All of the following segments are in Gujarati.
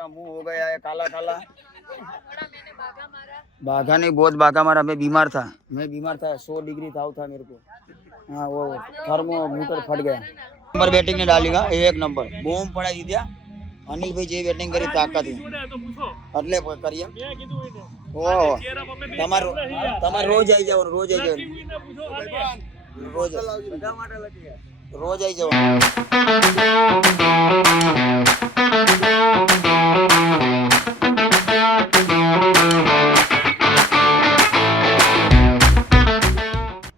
मेरा मुंह हो गया है काला काला। बाघा नहीं, बहुत बाघा मारा। मैं बीमार था 100 डिग्री ताव था मेरे को। हाँ वो थर्मोमीटर फट गया। नंबर बैटिंग ने डालेगा 1 नंबर बूम पड़ा दी दिया। अनिल भाई जे बैटिंग करी ताकत એટલે કરીએ ઓ તમાર તમાર રોજ આવી જાવ રોજ આવી જાવ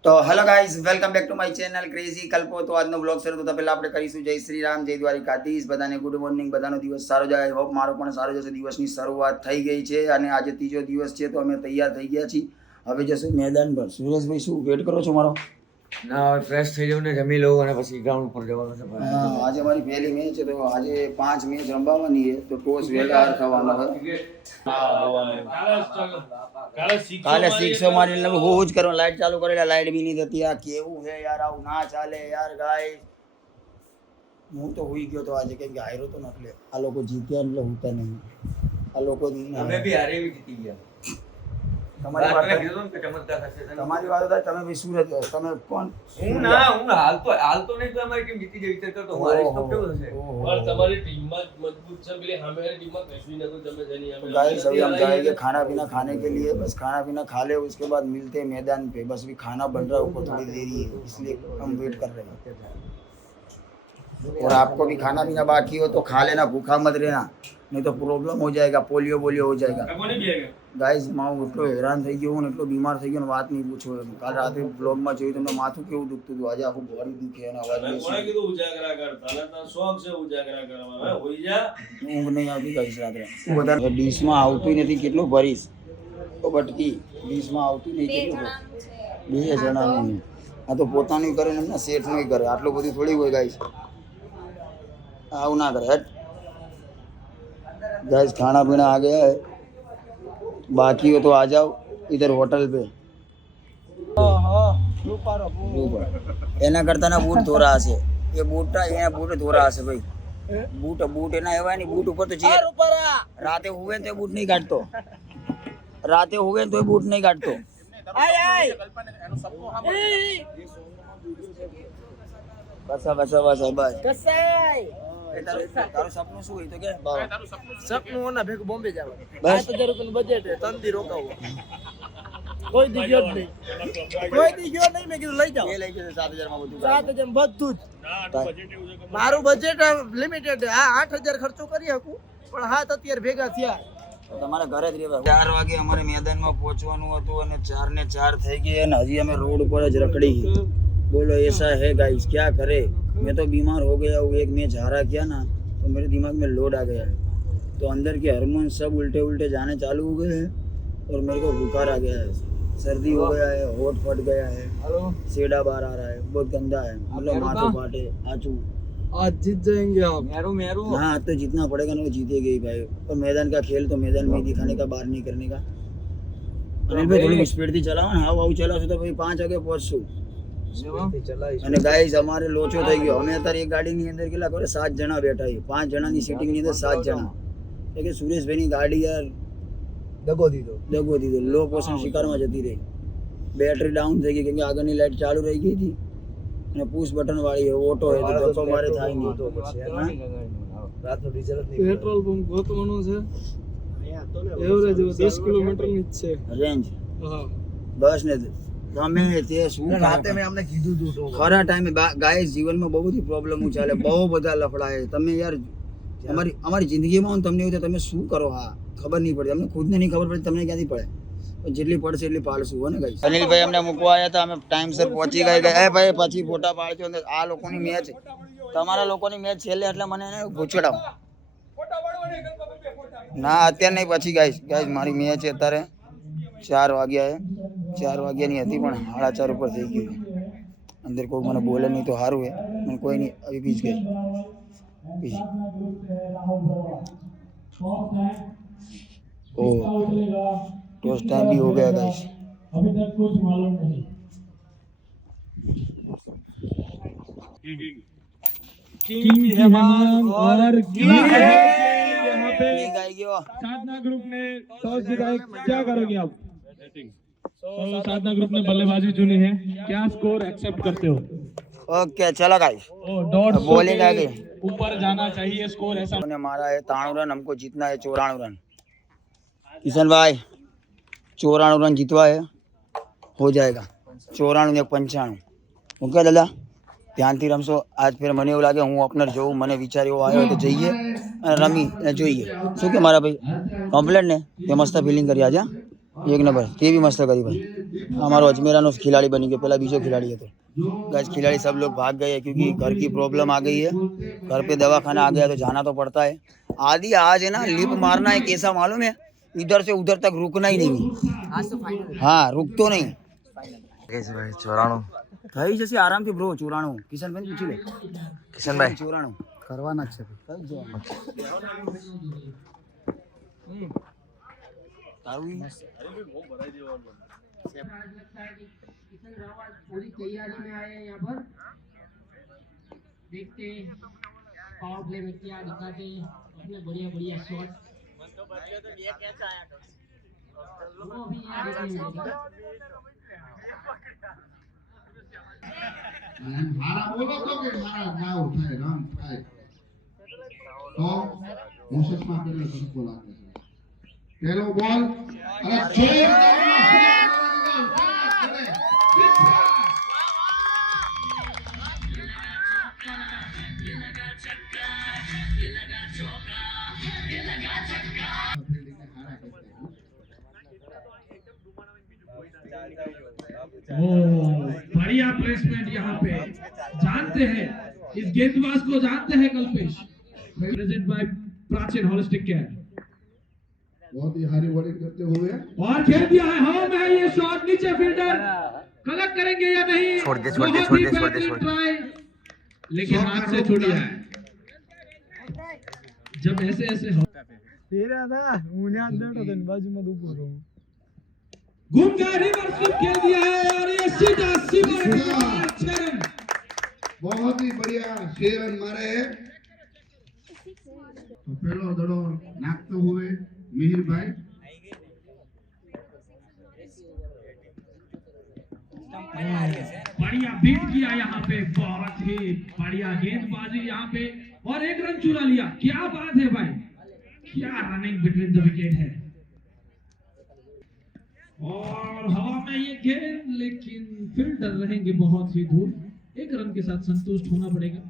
तो hello guys welcome back to my channel crazy Kalpo. तो આજનો બ્લોગ શરૂ થતા પહેલા આપણે કરીશું જય શ્રી રામ જય દ્વારિકાધીશ। બધાને ગુડ મોર્નિંગ, બધાનો દિવસ સારો જાય। હોપ મારો પણ સારો જશે। દિવસની શરૂઆત થઈ ગઈ છે અને આજે ત્રીજો દિવસ છે તો અમે તૈયાર થઈ ગયા છીએ। હવે જશું મેદાન પર। સુરેશભાઈ શું વેટ કરો છો મારો? ના હવે ફ્રેશ થઈ જાવ ને જમી લઉં અને પછી ગ્રાઉન્ડ પર જવાનું છે। હા આજે મારી પહેલી મેચ છે તો આજે 5 મેચ રમવાની છે તો ટોસ વેલા થવાનો છે। કાલે 6 મારી ને હું જ કરો લાઈટ ચાલુ કરેલા લાઈટ બી નહીં થતી। આ કેવું છે યાર, આવું ના ચાલે યાર ગાઈસ। હું તો હોઈ ગયો તો આજે કેમ કે હાર્યો તો ન એટલે આ લોકો જીત્યા એટલે હોતા નહીં। આ લોકો અમે બી હારે બી જીતી ગયા। તમારી વાત થાય તમે બી સુરત તમે કોણ? હું હાલતો નહીં તો અમારી ટીમ જીતી જાય વિચાર કરતો હું હારીશ તો કેવું થશે? पर तुम्हारी टीम में मजबूत છે પેલી हमारी टीम में कैसी ना तो जमे जनी हमें गाइस अभी हम जाएंगे खाना पीना खाने के लिए। बस खाना पीना खा ले उसके बाद मिलते हैं मैदान पे। बस भी खाना बन रहा है ऊपर थोड़ी देरी है इसलिए हम वेट कर रहे हैं। और आपको भी खाना पीना बाकी हो तो खा लेना, भूखा मत रहना नहीं तो प्रॉब्लम हो जाएगा, पोलियो बोलियो हो जाएगा। गाइस मैं એટલો હેરાન થઈ ગયો ને એટલો બીમાર થઈ ગયો ને વાત નહીં પૂછો। કાલ રાતે બ્લોગમાં જોયું તમને માથું કેવું દુખતું હતું, આજે આખું બોડી દુખે અને અવાજ કોણે કીધું ઉજાગરા કર? તને તો શોખ છે ઉજાગરા કરવાનો, હોઈ જા। ઊંઘ નહીં આવતી ગાઈસ રાત્રે। બધા ડીશમાં આવતું નથી, કેટલું ભરીશ તો બટકી ડીશમાં આવતું નહીં, કેટલું બે જણાનું આ તો પોતાનું કરે ને એમના સેટ નહીં કરે। આટલું બધું થોડી હોય ગાઈસ, આવું ના કરે। હટ गाइस खाना पीना आ गया है, बाकी हो तो आ जाओ इधर होटल पे। एना करता ना बूट धोरा हशे, ये बूट एना बूट धोरा हशे भाई। बूट एना एवा नहीं, बूट ऊपर तो चाहिए। राते हुए तो बूट नहीं काटतो, राते हुए तो बूट नहीं काटतो। बस बस बस बस તારું સપનું શું હોય તો કે સપનું ઓના ભેગું બોમ્બે જવાનું। 5000 રૂપિયાનું બજેટ છે, 3 દી રોકાવો। કોઈ દી ગયો જ નહીં, કોઈ દી ગયો નહીં। મેં કીધું લઈ જાઓ, એ લઈ જશે 7000 માં બધું 7000 બધું જ। મારું બજેટ લિમિટેડ છે। હા 8000 ખર્ચો કરી શકું પણ હાથ અત્યારે ભેગા થયા। તમારા ઘરે જ રહેવા। 4 વાગે અમારે મેદાનમાં પહોંચવાનું હતું અને 4 ને 4 થઈ ગઈ અને હજી અમે રોડ ઉપર જ રખડી। बोलो ऐसा है गाइस, क्या करे। मैं तो बीमार हो गया हूँ। एक मैच हारा किया ना तो मेरे दिमाग में लोड आ गया है, तो अंदर के हार्मोन सब उल्टे उल्टे जाने चालू हो गए हैं और मेरे को बुखार आ गया है, सर्दी हो गया है, होठ फट गया है, सेड़ा बाहर आ रहा है, बहुत गंदा है। मतलब माथो फाटे आंचू। आज जीत जाएंगे आप। મેરું हाँ तो जीतना पड़ेगा ना, वो जीतेगी भाई। और मैदान का खेल तो मैदान में दिखाने का, बाहर नहीं करने का। अनिल भाई थोड़ी स्पीड थी चलाओ ना, हाव हाव चलाशो तो भाई 5 वागे पहुंचशु। અને ગાઈસ અમારે લોચો થઈ ગયો। અમે અત્યારે એક ગાડીની અંદર કેટલા કરે 7 જણા બેઠા છીએ, 5 જણાની સીટિંગની અંદર 7 જણા। એટલે કે સુરેશભાઈની ગાડી યાર દગો દીધો લો પોઝિશન શિકારમાં જતી રહી। બેટરી ડાઉન થઈ ગઈ કેમ કે આગળની લાઈટ ચાલુ રહી ગઈ હતી અને પુશ બટન વાળી ઓટો હતી તો ધક્કો મારે થાય નહીં। તો પછી રાતનો ડીઝલ જ નહીં। પેટ્રોલ પંપ ગોતવાનો છે, એવરેજ 10 કિલોમીટરની જ છે રેન્જ। હા બસ ને તમે તે શું રાતે મેં અમને કીધું હતું તો ખરા ટાઈમે ગાઈસ જીવનમાં બહુ બધી પ્રોબ્લેમો ચાલે, બહુ બધા લફડાય। તમે યાર અમારી જિંદગીમાં તમને એવું થાય તમે શું કરો, હા ખબર નહીં પડતી, અમને ખુદને નહીં ખબર પડતી, તમને ક્યાંથી પડે? જેટલી પડશે એટલી પાડશું હો ને ગાઈસ। અનિલભાઈ અમને મૂકવા આવ્યા હતા, અમે ટાઈમસર પહોંચી ગયા। એ ભાઈ પછી ફોટા પાડજો અંદર। આ લોકોની મેચ, તમારા લોકોની મેચ છેલ્લે એટલે મને એને ભૂચડાવો ના અત્યારે નહીં, પછી ગાઈસ મારી મેચ છે અત્યારે 4 વાગ્યા છે, 4 વાગ્યાની હતી પણ 4:30 ઉપર થઈ ગયું। અંદર કોઈ મને બોલે નહીં તો સારું હે, મને કોઈ નહીં। અભી બીજ ગઈ ओ टॉस टाइम भी हो गया गाइस। अभी तक कुछ मालूम नहीं। किंग की है और किंग है यहाँ पे। लो साधना ग्रुप ने टॉस जीता है, क्या करोगे आप? तो साधना ग्रुप ने बल्लेबाजी चुनी है, क्या स्कोर एक्सेप्ट करते हो? ओके चलो गाइस डॉट बॉलिंग आगे ऊपर जाना चाहिए स्कोर ऐसा। हमने मारा है 93 रन, हमको जीतना है 94 रन। किशन भाई 94 रन जीतवा है, हो जाएगा 94 या 95। ઓકે દાદા ધ્યાનથી રમશો આજ. ફેર મને એવું લાગે હું ઓપનર જોઉં, મને વિચાર એવો આવ્યો તો જઈએ અને રમી જોઈએ. શું કે મારા ભાઈ કમ્પ્લેટ ને તે મસ્ત ફિલિંગ કરી આજે એક નંબર, તે બી મસ્ત કરી ભાઈ. हमारो अजमेरा खिलाड़ी बनी गया, पहला बीजो खिलाड़ी है तो गैस खिलाड़ी सब लोग भाग गए क्योंकि घर की प्रॉब्लम आ गई है, घर पे दवाखाना आ गया तो जाना तो पड़ता है. आदि आज है ना लिप मारना है, कैसा मालूम है, इधर से उधर तक रुकना ही नहीं. हाँ रुक तो नहीं ભાઈ 94 થઈ જશે આરામથી બ્રો. 94 કિશનભાઈ પૂછી લે. કિશનભાઈ 94 કરવાના જ છે કઈ જવાનું તારું पूरी तैयारी में आए हैं यहाँ पर. देखते हैं पावर प्ले में क्या दिखाते हैं अपने बढ़िया बढ़िया शॉट. वो भी यहाँ देखेंगे. મારા બોલો તો કે મારા ના ઉઠાય રન થાય તો મોસસમાં પેલો સરકો લાગે છે. પેલો બોલ અને बढ़िया प्लेसमेंट यहाँ पे. जानते हैं इस गेंदबाज को, जानते हैं कल्पेश. प्रेजेंट बाय प्राचीन होलिस्टिक केयर. बहुत ही हारी बॉलिंग करते हुए और खेल दिया है होम है ये शॉट. नीचे फील्डर कलेक्ट करेंगे या नहीं? छोड़ दे ट्राई लेकिन हाथ से छूट गया है. जब ऐसे ऐसे हो तेरा था હું ન્યા બેઠો તો ને બાજુમાં ઊભો રહું. घूम गया, रिवर्स स्वीप खेल दिया है और ये सीधा सीधा रन. बहुत ही बढ़िया 6 रन मारे हैं. तो पहलो दड़ो नाखते हुए मिहिर भाई बढ़िया बीट किया यहाँ पे, बहुत ही बढ़िया गेंदबाजी यहाँ पे और एक रन चुरा लिया. क्या बात है भाई, क्या रनिंग बिटवीन द विकेट है. और हवा में ये गेंद, लेकिन फील्डर रहेंगे बहुत ही दूर. एक रन के साथ संतुष्ट होना पड़ेगा.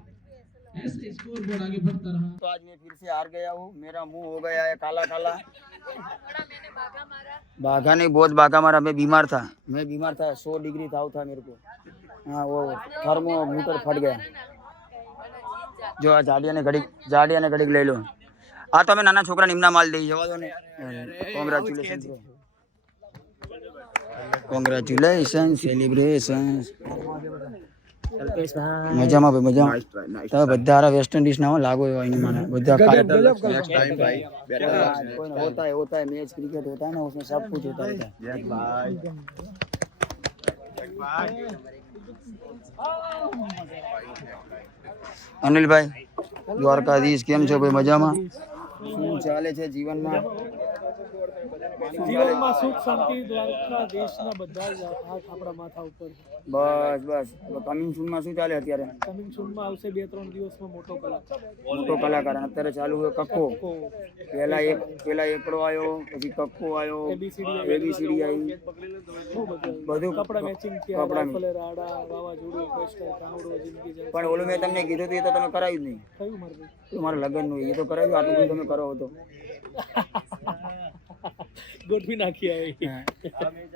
ऐसे स्कोर बोर्ड आगे बढ़ता रहा. तो आज मैं फिर से हार गया हूँ, मेरा मुंह हो गया है काला काला. भागा नहीं, बहुत भागा मारा. मैं बीमार था 100 डिग्री ताव था मेरे को. हाँ वो थर्मोमीटर फट गया. जो आ जाडिया ने घड़ी ले लो. आ तो मैं नाना छोकरा निम्ना माल दे जवा दो ने. Congratulation celebration. મજામાં ભાઈ મજામાં. તમે બધા હારા વેસ્ટ ઇન્ડિઝ ના હો લાગો એવા એની માને બધા होता है मैच क्रिकेट होता है ना, उसमें सब कुछ होता है. अनिल भाई द्वारकाधीश केम छो भाई मजाમાં? શું ચાલે છે જીવનમાં? જીવનમાં સુખ શાંતિ દ્વારકાધીશના બધા જ હાથ આપણા માથા ઉપર છે. બસ બસ. કમિંગ સૂનમાં શું ચાલે અત્યારે? કમિંગ સૂનમાં આવશે 2-3 દિવસમાં મોટો કલાકાર. અને અત્યારે ચાલુ હોય કક્કો. પેલા એકડો આવ્યો, પછી કક્કો આવ્યો, એબીસીડી આવી, બધું કપડા મેચિંગ થયા, રાફલે રાડા વાવાઝોડું ક્વેશ્ચન કાવડો જિંદગી જલસા. પણ ઓલું મેં તમને કીધું હતું એ તો તમે કરાવ્યું જ નહીં. કયું મારું ભાઈ? તમારા લગ્નનું એ તો કરાવ્યું, આટલું બધું તમે કરો હતો. ગોઠવી નાખી.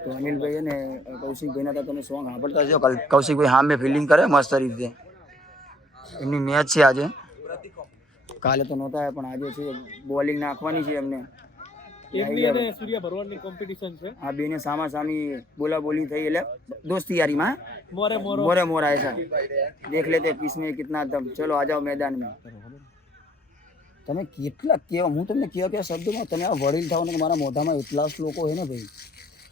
તો અનિલભાઈ ને કૌશિકભાઈના તો તમે સોંગ સાંભળતા છો. કૌશિકભાઈ હા મેં ફિલિંગ કરે મસ્ત રીતે. એમની મેચ છે આજે, કાલે તો નહોતા પણ આજે છે. બોલિંગ નાખવાની છે એમને. એમની અને સૂર્યા ભરવાડની કોમ્પિટિશન છે. આ બેને સામા સામી બોલા બોલી થઈ એટલે दोस्ती यारी में मोरे मोरा ऐसा देख लेते किसमें कितना दम. चलो आ जाओ मैदान में. તમે કેટલા કેવા, હું તમને કેવા શબ્દોમાં તમે આ વડીલ થાવ ને મારા મોઢામાં એટલા શ્લોકો હે ને ભાઈ.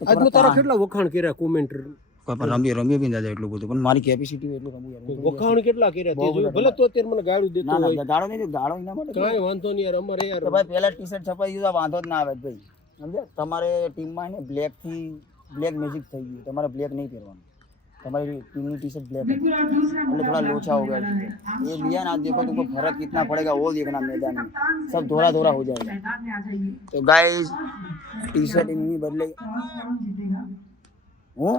આજનો તારા કેટલા વખાણ કર્યા કોમેન્ટર પણ રમ્યો બી દાદા એટલું બધું પણ મારી કેપેસિટી એટલું રમવું યાર વખાણ કેટલા કર્યા તે જોયું? ભલે તો અત્યારે મને ગાળું દેતો ના હોય ના ગાળો નહીં ગાળો એના માટે કાંઈ વાંધો નહીં યાર અમારે યાર તો ભાઈ પહેલા ટી-શર્ટ છપાઈ ગયું તો વાંધો જ ના આવે ભાઈ સમજ્યા તમારે ટીમમાં ને બ્લેક મેજિક થઈ ગયું તમારે બ્લેક નહીં પહેરવાનું તમારી टीम टी-शर्ट ब्लैक है मतलब थोड़ा लोचा हो गया ये लिया ना देखो तुमको फर्क कितना पड़ेगा वो देखना मैदान में सब धोरा धोरा हो जाएगा तो गाइस टी-शर्ट इनकी बदले वो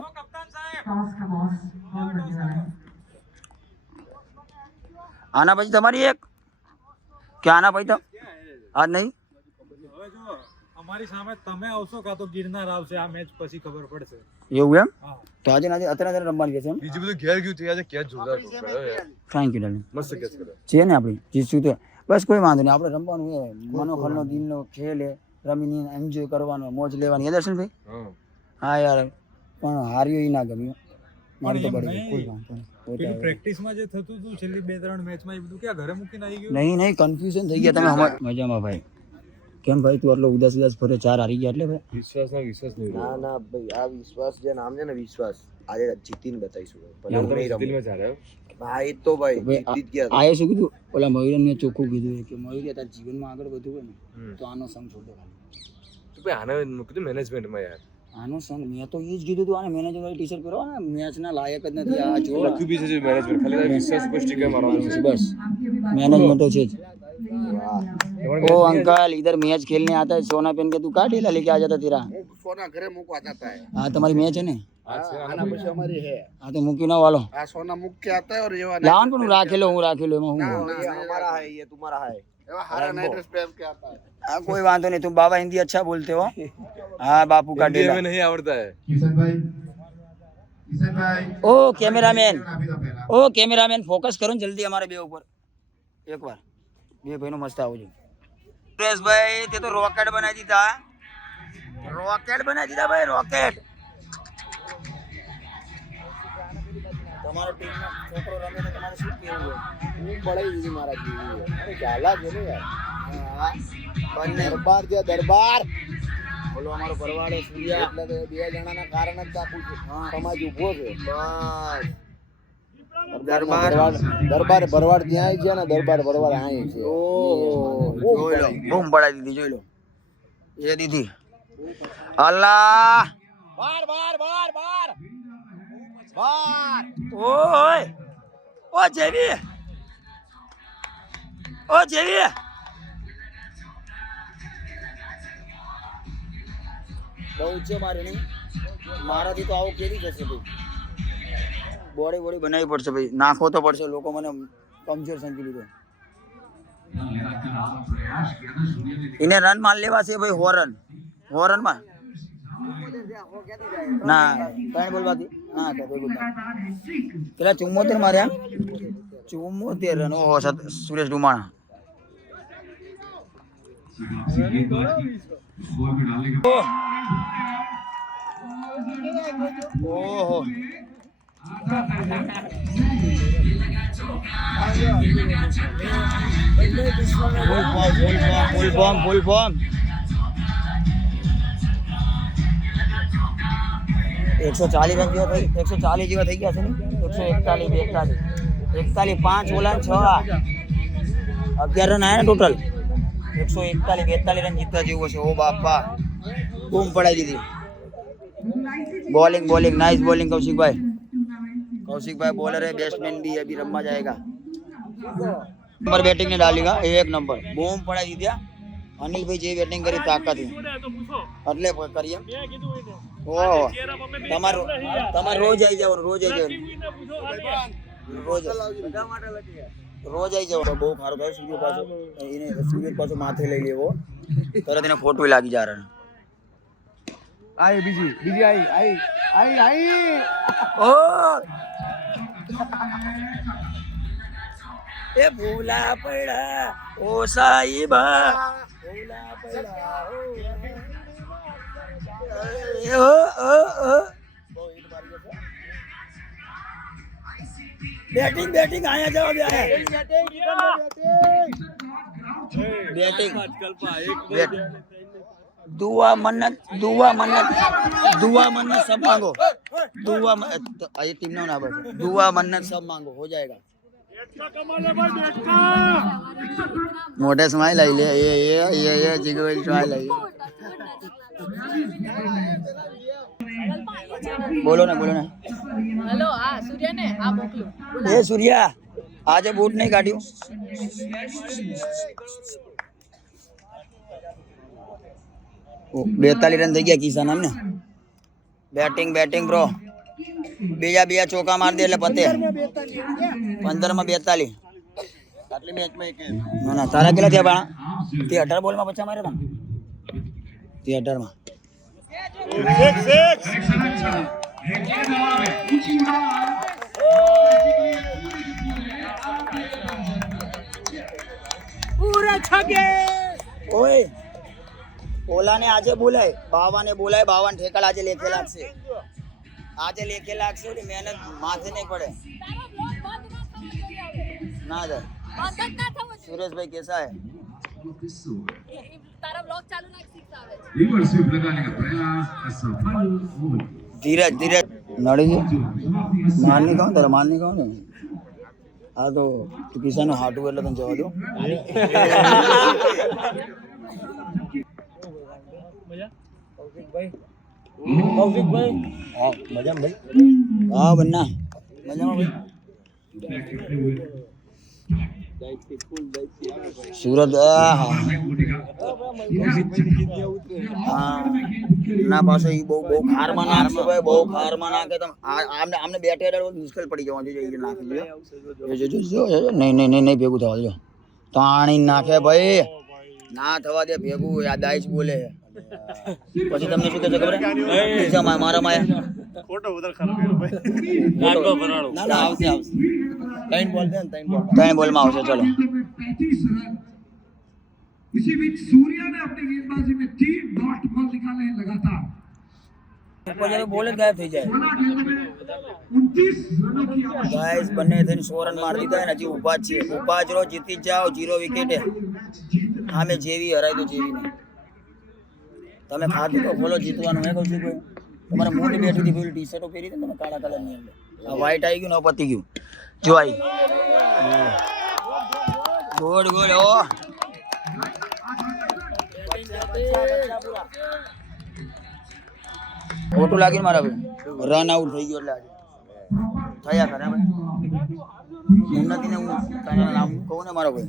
आना भाई तुम्हारी एक क्या आना भाई तो आज नहीं અમારી સામે તમે આવશો કા તો ગિરનાર આવશે આ મેચ પછી ખબર પડશે એવું એમ તો આજે અત્યારે રમવાનું છે એમ બીજું બધું ઘેર ગયું છે આજે કેચ જોરદાર ઠોકાયો યાર થેન્ક યુ ડાર્લિંગ મસ્ત કેચ કર્યો છે ને આપણી જીતશું તો બસ કોઈ વાંધો નહીં આપણે રમવાનું છે મનોખરનો દિલનો ખેલ છે રમીને એન્જોય કરવાનો મોજ લેવાની દર્શનભાઈ હા યાર પણ હાર્યો ઈ ના ગમ્યું મારું તો બળી ગયું કોઈ વાંધો નહીં પ્રેક્ટિસમાં જે થતું હતું છેલ્લી 2-3 મેચમાં એ બધું ક્યાં ઘરે મૂકીને આવી ગયું નહીં કન્ફ્યુઝન થઈ ગયા તમે મજામાં ભાઈ કેમ ભાઈ તું આટલો ઉદાસ ફરે 4 હારી ગયા એટલે ભાઈ વિશ્વાસ નહીં ના ભાઈ આ વિશ્વાસ જે નામ છે ને વિશ્વાસ આજે જીતીને બતાવીશું ભલે હું નહીં રમું હા એ તો ભાઈ જીતી જ ગયા આયે શું કીધું ઓલા મયુરન મેં ચોખ્ખું કીધું કે મયુર તારા જીવનમાં આગળ વધવું હોય ને તો આનો સંગ છોડ દે ખાલી તો ભાઈ આને મૂકી દે મેનેજમેન્ટમાં યાર આનો સંગ મેં તો એ જ કીધું હતું આને મેનેજર વાળી ટી-શર્ટ પહેરો ને મેચના લાયક જ નથી આ જો લખ્યું બી છે મેનેજમેન્ટ ખાલી વિશ્વાસ ઉપર સ્ટીકર મારવાનું છે બસ मैनेजमेंट तो है ओ अंकल इधर मैच खेलने आता है सोना पहन के तू का ढीला लेके आ जाता तेरा सोना घरे मुकवा जाता है हाँ तुम्हारी मैच है ना आना પછી અમારી है हाँ तो मुकी ना वालो આ સોના મુક के आता है और ये लावन पण राखेलो हूं ये हमारा है ये तुम्हारा है ये हरा नाइट ड्रेस पहन के आता है हाँ कोई बात नहीं तुम बाबा हिंदी अच्छा बोलते हो हाँ बापू का हिंदी में नहीं आवड़ता है ओ कैमरामैन फोकस करो जल्दी हमारे बे ऊपर एक बार બે ભાઈનો મસ્ત આવો જો સુરેશભાઈ તે તો રોકેટ બનાવી દીધા ભાઈ રોકેટ તમારો ટીમનો છોકરો રમે તો તમારે શું કેવું હું બળાઈ દીધી મારા જીવી અરે ગાલા છે ને યાર હા બંને દરબાર જે દરબાર બોલો અમારો પરવાડે સૂર્યા એટલે તો બે જણાના કારણ જ આપું છું સમાજ ઊભો છે બસ દરબાર ભરવાડ ત્યાં છે ને દરબાર ભરવાડ અહીં છે જોઈ લો બૂમ પડાવી દીધી જોઈ લો એ દીધી અલ્લાહ બાર ઓય ઓ જેવી બહુ છે મારે નહીં મારાથી તો આવો કેવી જશે ભાઈ બોડી બનાવવી પડશે ભાઈ નાખવો તો પડશે લોકો મને કમજોર સમજી લીધો એને રન માર લેવા છે ભાઈ હોરન માં ના કઈ બોલવાથી હા તો કોઈ બોલતા પેલા 74 માર્યા 74 રન ઓહો સુરેશ ડુમાણા ઓહો ફૂલ ફોર્મ 140 રન જેવા થઈ 140 જેવા થઈ ગયા છે ને 141 5 ઓલા 6 11 રન આયા ને ટોટલ 141 42 રન જીતવા જેવું છે ઓ બાપા બૂમ પડાઈ દીધી बॉलिंग नाइस बॉलिंग कौशिक भाई बॉलर है बैट्समैन भी अभी रम्मा जाएगा नंबर बैटिंग ने डालेगा एक नंबर बूम पड़ा दी दिया अनिल भाई जे बैटिंग करी ताकत है એટલે કરીએ ઓહો તમાર રોજ આવી જાવ રોજ આવી જાવ બહુ સારો થાય સૂર્ય પાછો એને સૂર્ય પાછો માથે લઈ લેવો તરત એને ફોટો લાગી જા રહે आई बीजी आई ओ ए भूला पड़ा ओ साहिबा भूला पड़ा ओ बैटिंग आया जवाब आया बैटिंग दुआ मन्नत सब मांगो। ये टीम ना बस दुआ मन्नत सब मांगो, हो जाएगा। मोटे स्माइल आई ले, ये जिगो स्माइल आई। बोलो ना हेलो हाँ सूर्या ने हाँ मोकलो ए सूर्या आज बूट नहीं काट्યું? 42 રન થઈ ગયા કિસાન ને। બેટિંગ બ્રો, બીજા ચોકા માર દે એટલે પતે। 15 માં 42 આટલી મેચમાં એક ના તારા કેટલા થયા બાણા? તે 18 બોલમાં 50 માર્યા હતા તે 18 માં। પૂરા છગે ઓય ઓલાને આજે બોલાય, બાવાને બોલાય, 52 ઠેકાડા આજે લેખે લાગશે, એટલે મહેનત માથે નહીં પડે ના જાય। સુરેશભાઈ કેસા હે? तारा ब्लॉग चालू ना सीखता है धीरज नड़ी मारनी कहूँ तेरा मारनी कहूँ ने हाँ तो किसान हाटू એટલે તને જવા દો। हाँ मजा में भाई, हाँ बन्ना मजा में भाई। सूरत ના પાછો ઈ બહુ ખારમાં નાખશે ભાઈ, બહુ ખારમાં નાખે તમે આમને બેટે મુશ્કેલ પડી જવાનું છે। એ નાખી જો નહીં ભેગું થવા દો, તાણી નાખે ભાઈ, ના થવા દે ભેગું। યાદ આઈશ બોલે પછી તમને શું કહેશે ખબર? મારા માયા ફોટો ઉધર ખરાબ ના આવશે ત્રણ બોલમાં આવશે। ચલો इसी बीच सूर्या ने अपनी गेंदबाजी में 3 डॉट बॉल निकाले हैं लगातार। બોલ જ ગાયબ થઈ જાય 29 रनों की ગાઈસ। બંને થઈને 100 રન મારી દીધા ને હજી ઊભા જ છે, ઊભા જ રહો, જીતી જ જાઓ। 0 વિકેટે સામે જેવી હરાય તો જેવી નહીં। તમે ખાતું તો બોલો જીતવાનું હે કહું છું કોઈ તમારે મોટી બેઠી હતી પેલી ટી શર્ટો પહેરી હતી તમે કાળા કલરની અંદર, આ વ્હાઈટ આવી ગયું ને પતી ગયું જો આવી ગોળ ઓ ખોટું લાગ્યું મારા ભાઈ, રન આઉટ થઈ ગયો એટલે આજે થયા ખરા ભાઈ। ઉન્નતિ ને હું તારા નામ કહું ને મારો ભાઈ,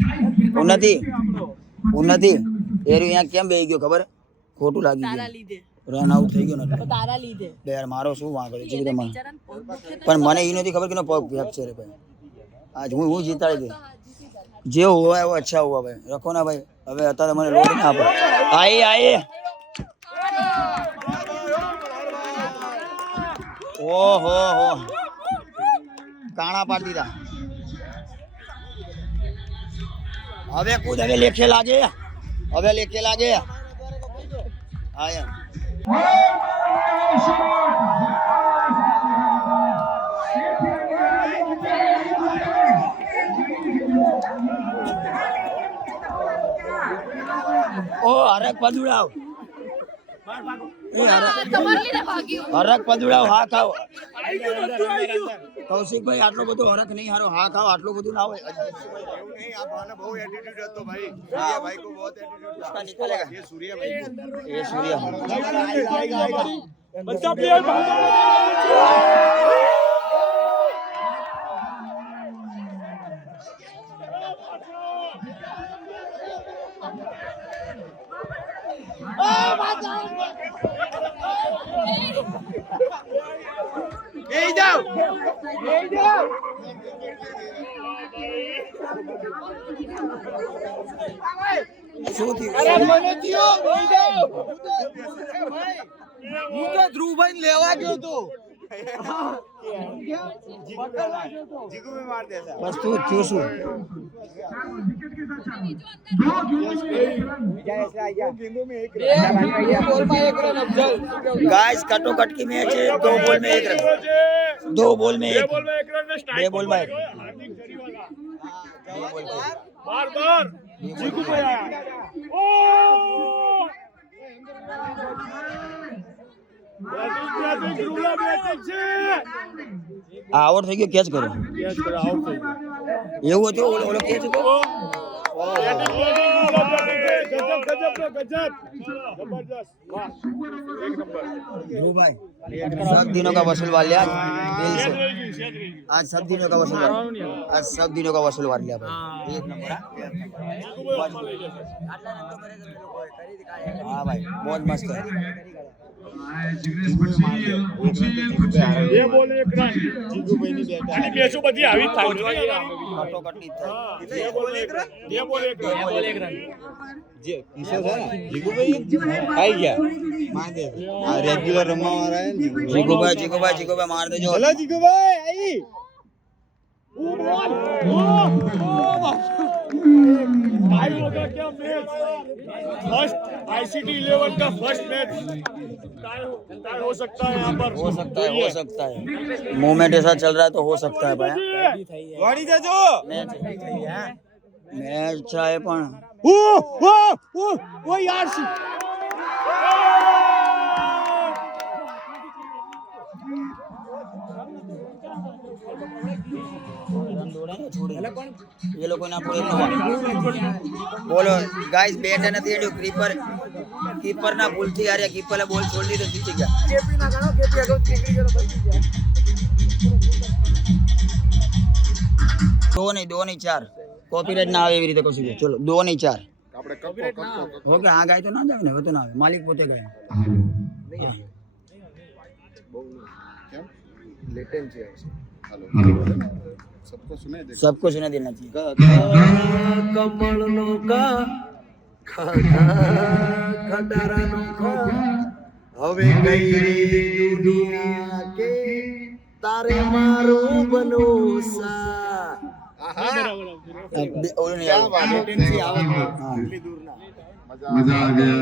ઉન્નતિ એરું અહીંયા કેમ બેહી ગયો ખબર? ખોટું લાગી ગયું, રન આઉટ થઈ ગયો ને तारा लीधे યાર મારો શું વાંક છે જીગરે મને, પણ મને એ નથી ખબર કે પગ ફ્રેક્ચર है भाई। आज હું જીતાડી દે જે हुआ है वो अच्छा हुआ भाई। रखो ना भाई, હવે અત્યારે મને લોડ ના આપો। આઈ ઓહો હો કાણા પાડી દીધા। હવે કુદ, હવે લેખે લાગે હા યાર ओ हरक पदुड़ाव हरक पदुड़ाव हा खाओ। कौशिक भाई आटलो બધો हरक नहीं हारो हा खाओ, आटलो બધું ना होय। नहीं आप आना बहुत एटीट्यूड है तो भाई, सूर्या भाई को बहुत एटीट्यूड उसका निकालेगा। ये सूर्या भाई को, ये सूर्या बच्चा प्लेयर ध्रुव भाई लेवा गयो तो જીગુ મે માર દેતા બસ તું થયો શું गाइस कटो कट की मैच है। 2 बॉल में 1 रन, 2 बॉल में 1 रन, 2 बॉल में 1 बार जीगू पे आया। ओ આ આઉટ થઈ ગયો, કેચ કરો. એવું હતું, ઓલો કેચ હતો. भाई सब दिनों का वसूल वाल लिया दिल से. आज सब दिनों का वसूल, आज सब दिनों का वसूल वाल लिया भाई. एक नंबर. हाँ भाई बहुत मस्त है. ये बोले एक रन जीतू भाई ने बैठा અને બેસો બધી આવી થાવ જોઈએ કટોકટી થાય. ये बोले एक रन ये बोले एक रन જે કિશોર છે ને જીગુભાઈ આવી ગયા માર દે. આ રેગ્યુલર રમવા વાળા હે જીગુભાઈ માર દેજો. હેલો જીગુભાઈ આવી. भाई होगा क्या मैच फर्स्ट आईसीटी 11 का फर्स्ट मैच टाई हो सकता है यहाँ पर हो सकता है मोमेंट ऐसा चल रहा है तो हो सकता है भाई. गाड़ी दे जो मैच है पण ओ यार ये लोग ना पूरे बोलो गाइस बैट નથી એડ્યું कीपर ना ભૂલથી યાર कीपर બોલ છોડી દીધો જીતી ગયા. કેપી ના ગણો કેપી આગળ નીકળી ગયો બચી ગયા. दो नहीं चार कॉपीराइट ना આવે એવી રીતે કશું. ચલો 2 नहीं 4 આપણે કપકો ઓકે. આ ગાય તો ના જાવે ને, હવે તો ના આવે, માલિક પોતે ગાય. કેમ લેટેન્સી આવશે. हेलो सबको सुनाई दे, सबको सुना देना चाहिए. કમળનો કા ખટારાનો ખા હવે કઈ દુનિયા કે તારે મારું બનોસા. और नहीं आवे. लेटेंसी આવે हाँ. मजा आ गया.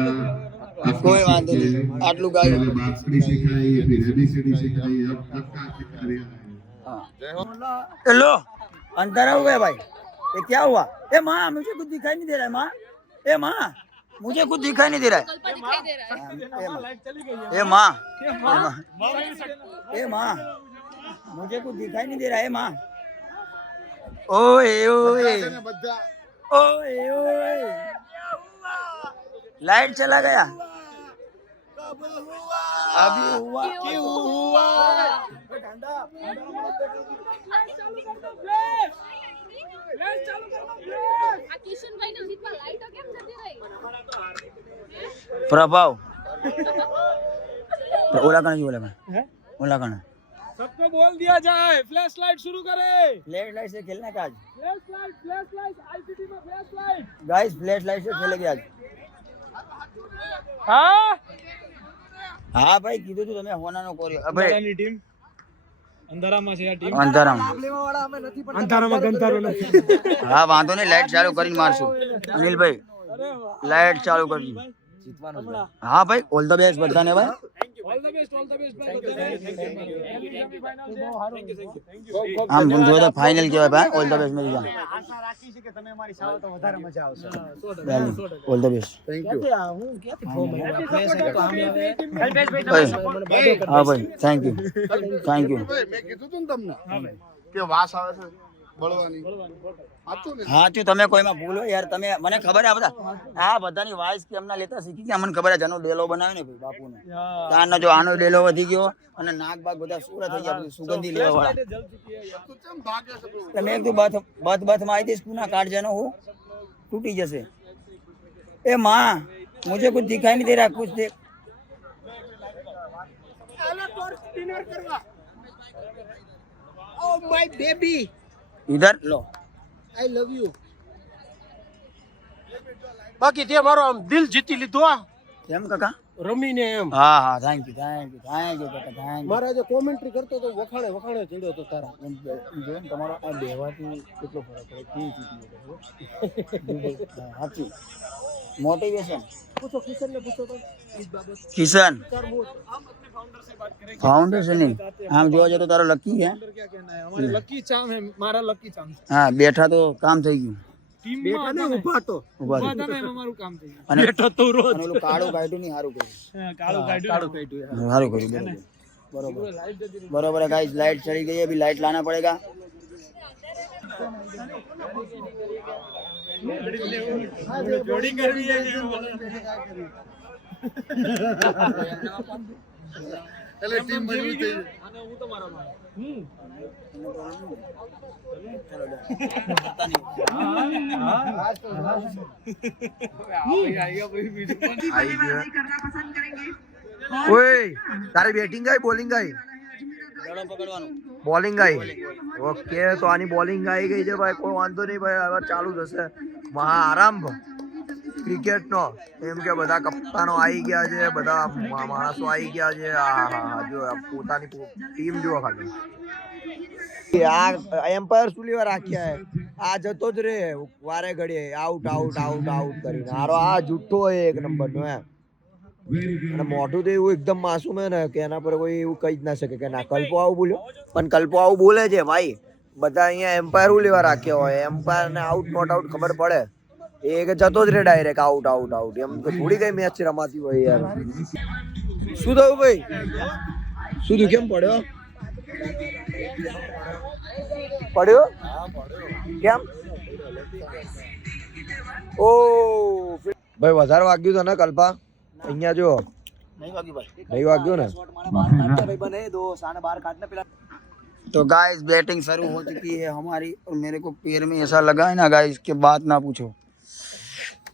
कोई बात नहीं, आटलू गाय. बांसुरी सिखाई, फिर एबीसीडी सिखाई, अब कक्का सिखा रही है. लो अंतर हो गया भाई. ये क्या हुआ? ए माँ मुझे कुछ दिखाई नहीं दे रहा है. माँ ए माँ मुझे कुछ दिखाई नहीं दे रहा है. कल्पा दिखाई दे रहा है. ए माँ ए माँ मुझे कुछ दिखाई नहीं दे रहा है. माँ ओए ओए બધા ओए ओए लाइट चला गया. अभी हुआ क्यों हुआ? આ કિશનભાઈ ના ગીતમાં લાઈટો કેમ જતી રહી? प्रभाव ओला कौन जी? ओला कौन? सबको बोल दिया जाए फ्लैश लाइट शुरू करे. फ्लैश लाइट से खेलने का आज फ्लैश लाइट आईसीटी में flash light. Guys flash light से खेलेंगे आज. हाँ हाँ भाई कीधु तू તમે હોનાનો કર્યો. ભાઈ અંધારાની ટીમ અંધારામાં છે આ ટીમ. અંધારામાં લેવા વાળા અમે નથી પણ અંધારામાં ગંધારો નથી. હા વાંધો નહીં, લાઈટ ચાલુ કરીને મારશું. અનિલભાઈ લાઈટ ચાલુ કરજો. હા ભાઈ ઓલ ધ બેસ્ટ બધાને ભાઈ. ઓલ ધ બેસ્ટ ભાઈ. આમ સમજો તો ફાઇનલ કહેવાય ભાઈ. ઓલ ધ બેસ્ટ મેરી જાન. આશા રાખી છે કે તમે અમારી સાથે તો વધારે મજા આવશે. All the best. Thank you. હું ક્યાંથી ફોર્મ આવ્યા ફેસ તો આમે આવે હા ભાઈ થેન્ક યુ. ભાઈ મેં કીધું તું ને તમને કે વાસ આવે છે બળવાની. સાચું ને? હા તો તમે કોઈમાં ભૂલ હોય યાર. તમે મને ખબર આ બધાની વાઇસ કેમના લેતા શીખી ગયા. મને ખબર છે જનો ડેલો બનાવ્યો ને ભાઈ બાપુનો ત્યારનો જો આનો ડેલો વધી ગયો અને નાક બાગ બધા સુરા થઈ ગયા સુગંધી લેવા વાળા. તું કેમ ભાગે છે તું? તમે એક તો બથમાં આવી દઈશ પૂના કાઢ જાનો હું टूटी जैसे. ए माँ मुझे कुछ दिखाई नहीं दे रहा. कुछ देख Oh my baby, इधर लो. I love you. બાકી તે મારો આમ દિલ જીતી લીધો આ કેમ કાકા? રમીને એમ. હા હા થેન્ક યુ કાકા થેન્ક મારા જે કોમેન્ટ્રી કરતો તો વખાણે ચડ્યો તો તારા. યુ. તમારો આ બેવાથી કેટલો ફરક પડે કેવી ચીટી સાચી મોટિવેશન. પૂછો કિશન ને પૂછો તો इस बाबत કિશન कर वो फाउंडेशन नहीं આમ જોવા જતો તારો લકી હે. क्या कहना है हमारे लकी चाम है. मारा लकी चाम હા બેઠા તો કામ થઈ ગયું. टीम बेटा ने उभा तो ઉભા ઉભા થા. તમે અમારું કામ થઈ ગયું. અને બેઠો તો રોજ ઓલું કાળું કાઢ્યું નહીં સારું કર્યું. કાળું કાઢ્યું સારું કર્યું બરાબર. बरोबर बरोबर है गाइस, लाइट चली गई है, अभी लाइट लाना पड़ेगा। ઓય તારી બેટિંગ ગઈ બોલિંગ ગઈ બોલિંગ ગઈ ઓકે તો આની બોલિંગ આવી ગઈ છે ભાઈ, કોઈ વાંધો નહીં ભાઈ, હવે ચાલુ થશે મહા આરંભ ક્રિકેટનો। એમ કે બધા કપ્તાનો આવી ગયા છે, બધા માણસો આવી ગયા છે। હા જો પોતાની ટીમ જુઓ ખાલી, આ એમ્પાયર શું લેવા રાખ્યા હે, આ જતો જ રે વારે ઘડીએ આઉટ આઉટ આઉટ આઉટ કરીને, હારો આ જુઠ્ઠો હોય એક નંબરનો એમ। અને મોઢું તો એવું એકદમ માસૂમ હે ને કે એના પર કોઈ એવું કહી જ ના શકે કે ના કલ્પો આવું બોલ્યો, પણ કલ્પો આવું બોલે છે ભાઈ। બધા અહીંયા એમ્પાયર હું લેવા રાખ્યા હોય, એમ્પાયર ને આઉટ નોટ આઉટ ખબર પડે, એ કે જતો જ રે ડાયરેક્ટ આઉટ આઉટ આઉટ, એમ તો થોડી કઈ મેચ રમાતી હોય યાર। શું થયું ભાઈ, શું થયું, કેમ પડ્યો પડ્યો કેમ? ઓ ભાઈ વધારે વાગ્યું તો ને કલ્પા, અહીંયા જો नहीं वागी भाई, नहीं वाग्યું ने। तो गाइस बैटिंग शुरू हो चुकी है हमारी, और मेरे को पैर में ऐसा लगा है ना गाइस के बात ना पूछो।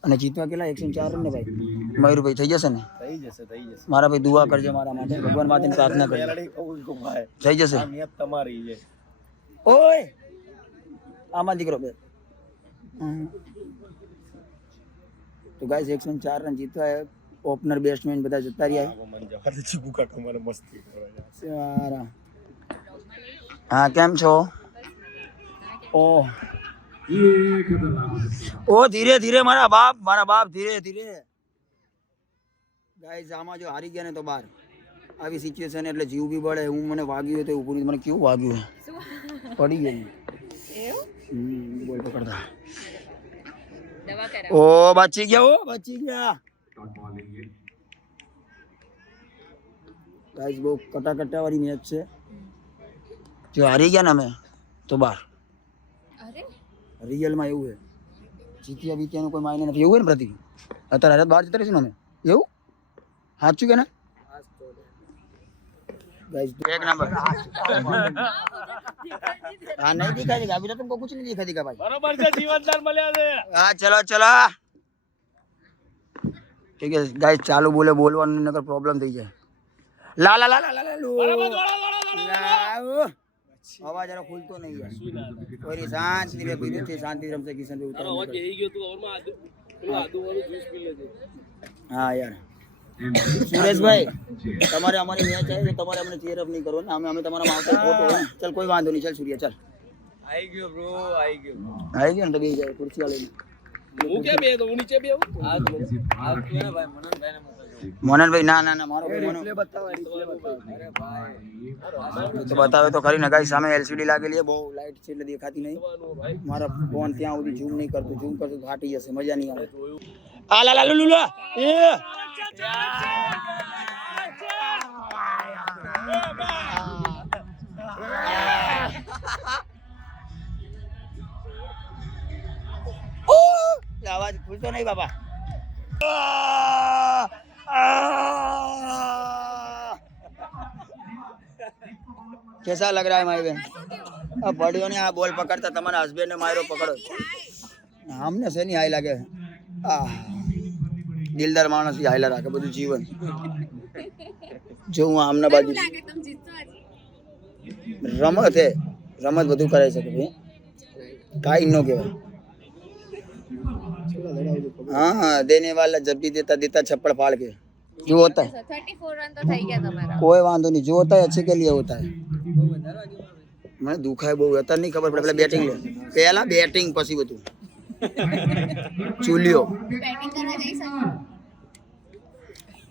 અને જીતવા કેટલા 104 રન ને ભાઈ, મયુરભાઈ થઈ જશે ને? થઈ જશે મારા ભાઈ, દુઆ કરજો મારા માટે, ભગવાન માટે પ્રાર્થના કરજો, થઈ જશે તમારી છે। ઓય આમાં દીકરો બે તો ગાइस 104 રન જીતવા है, ओपनर बैट्समैन બધા જતા રહ્યા। હા કેમ છો? ઓ ઓ ધીરે ધીરે મારા બાપ ધીરે ધીરે। ગાઈસ આમાં જો હારી ગયા ને તો બાર આવી સિચ્યુએશન એટલે જીવ બી બળે। હું મને વાગ્યું તો ઉપર મને કેવું વાગ્યું પડી ગઈ બોલ પકડતા। ઓ બચી ગયા गाइस, वो कटा वाली मैच છે, जो हारी ગયા ને અમે તો બાર। અરે રિયલમાં એવું છે, જીત્યા બીત્યાનો કોઈ માયને નથી એવું ને પ્રતિક? અત્યારે બહાર જતા રહીશું ને અમે, એવું સાચું કે ના गाइस? एक नंबर हाँ नहीं दिखा देगा, अभी तो तुमको कुछ नहीं दिखा देगा भाई, बराबर से जीवनदार મળ્યા છે। हाँ चलो ठीक है गाइस, चालू बोले बोलવાનું નકર પ્રોબ્લેમ થઈ જાય। ला ला ला ला ला ला अवाज जरा खुलतो नहीं है, और शांति रे पीधું છે, શાંતિ રમશે કિશન ભાઈ ઉતર અવાજ બેહી ગયો તો ઓવરમાં આદુ પેલું આદુ વાળું જ્યુસ પી લેજે। हाँ यार સુરેશભાઈ, તમારે અમારી મેચ આવી તો તમારે અમને ચીયર અપ નહીં કરવો ને, અમે તમારા માવતર ફોટો હોય, ચલ કોઈ વાંધો નહીં, ચલ સૂર્યા ચાલ। આવી ગયો બ્રો, આવી ગયો ને તો બેસી જાય ખુરશી લઈને। હું કેમ બે તો હું નીચે બે આવું આ તો ને ભાઈ મનનભાઈને મોકલજો। મોનનભાઈ ના ભાઈ મોનન તો બતાવે તો ખરી ને ગાઈસ, સામે એલસીડી લાગેલી છે, બહુ લાઈટ છે એટલે દેખાતી નહીં। મારા ફોન ત્યાં સુધી ઝૂમ નહીં કરતું, ઝૂમ કરતું તો ફાટી જશે, મજા નહીં આવે। આ લા લા લુલુ લા એ आवाज खुलतो नहीं बाबा। कैसा लग रहा है मारी बहन? अब बड़ियों ने आ बॉल पकड़ता, तुम्हारा हस्बैंड ने मारो पकड़ो, हमने से नहीं हाई लगे। दिलदार मानस ही हाईला राखे બધું જીવન જો હું આમના બાજુ રમત હે, રમત બધું કરાઈ શકે ભાઈ, કાઈ ન કહેવાય। हाँ देने वाला जब भी देता छप्पड़ फाड़ के, जो होता है 34 रन तो થઈ ગયા તમારા। कोई वांधो नहीं, जो होता है अच्छे के लिए होता है। મને દુખાય બહુ, અત્યારે નહીં ખબર પડે, બેટિંગ લે પહેલા બેટિંગ પછી બધું ચૂલ્યો। બેટિંગ કરવા જઈ શકો,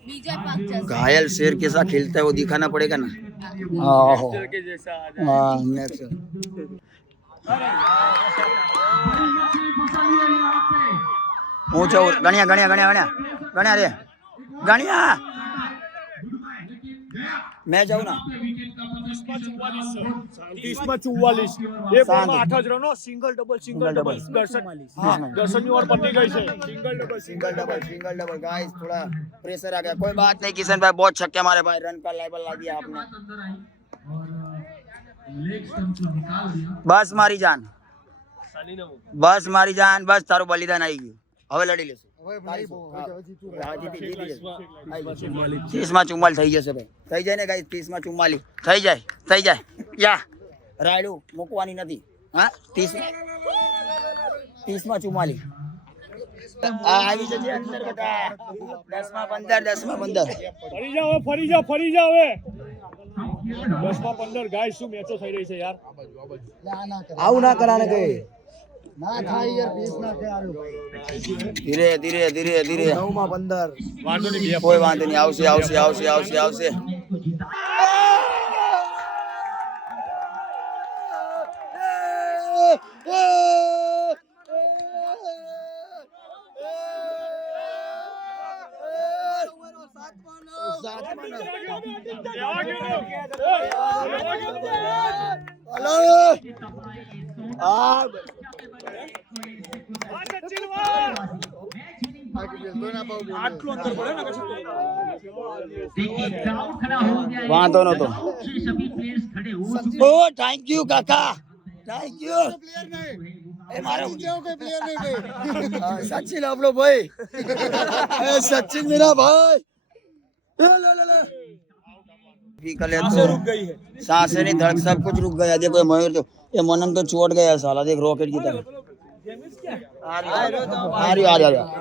બીજો પાક જશે। घायल शेर के साथ खेलता है वो दिखाना पड़ेगा ना। हाँ नेक्स्ट ऊंचा गणिया गणिया गणिया गणिया गणिया रे गणिया मैं जाऊँ ना 30-44 ये બોલમાં 8 જ રનો સિંગલ ડબલ દર્શન हाँ દર્શન ની ઓવર પતી ગઈ છે સિંગલ सिंगल डबल गाइस थोड़ा प्रेशर आ गया कोई बात नहीं किशन भाई बहुत छक्के मारे भाई रन का लेवल ला दिया आपने बस मारी जान बस तारो बलिदान आई गયું હવે લડી લેશું 30-44 થઈ જશે ભાઈ થઈ જાય ને ગાઈસ 30-44 થઈ જાય યા રાયડું મૂકવાની નથી હા 30-44 આવી જજે અંદર બેટા 10-15 ફરી જાઓ હવે 10-15 ગાઈસ શું મેચો થઈ રહી છે યાર આવું ના કરાને કે ધીરે 9-15 વાંધો નહીં કોઈ વાંધો નહીં આવશે વાંધો નતો ઓ થેન્ક યુ કાકા થેન્ક યુ એ મારો સચિન આપણો ભાઈ સचिन मेरा भाई रुक गई है सांसें नहीं धड़क सब कुछ रुक गया देखो मयूर तो ये मनन तो चोट गया साला देख रॉकेट की तरह आ रही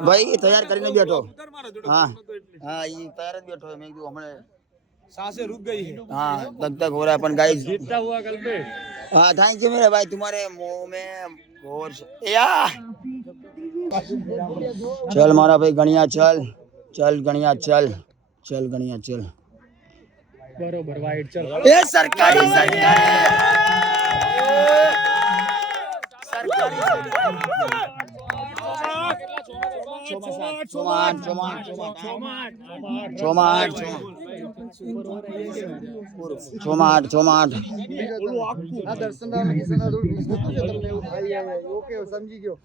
भाई तैयार કરીને બેઠો हाँ ये तैयार જ બેઠો मैं कીધું હમણે सांसें रुक गई है हाँ तक हो रहा है अपन गाइस जीतता हुआ कल पे हाँ थैंक यू मेरे भाई तुम्हारे मुंह में घोर या चल मारा भाई गणिया चल गणिया चल गणिया चल बरोबर वाइट चल ए सरकारी ચોમાટ સમજી ગયો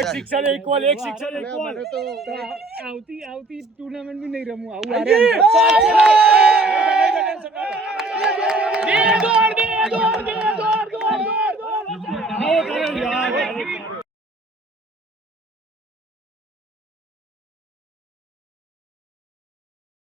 એક શિક્ષણ ઇક્વલ આવતી ટુર્નામેન્ટ બી નહીં રમું આવું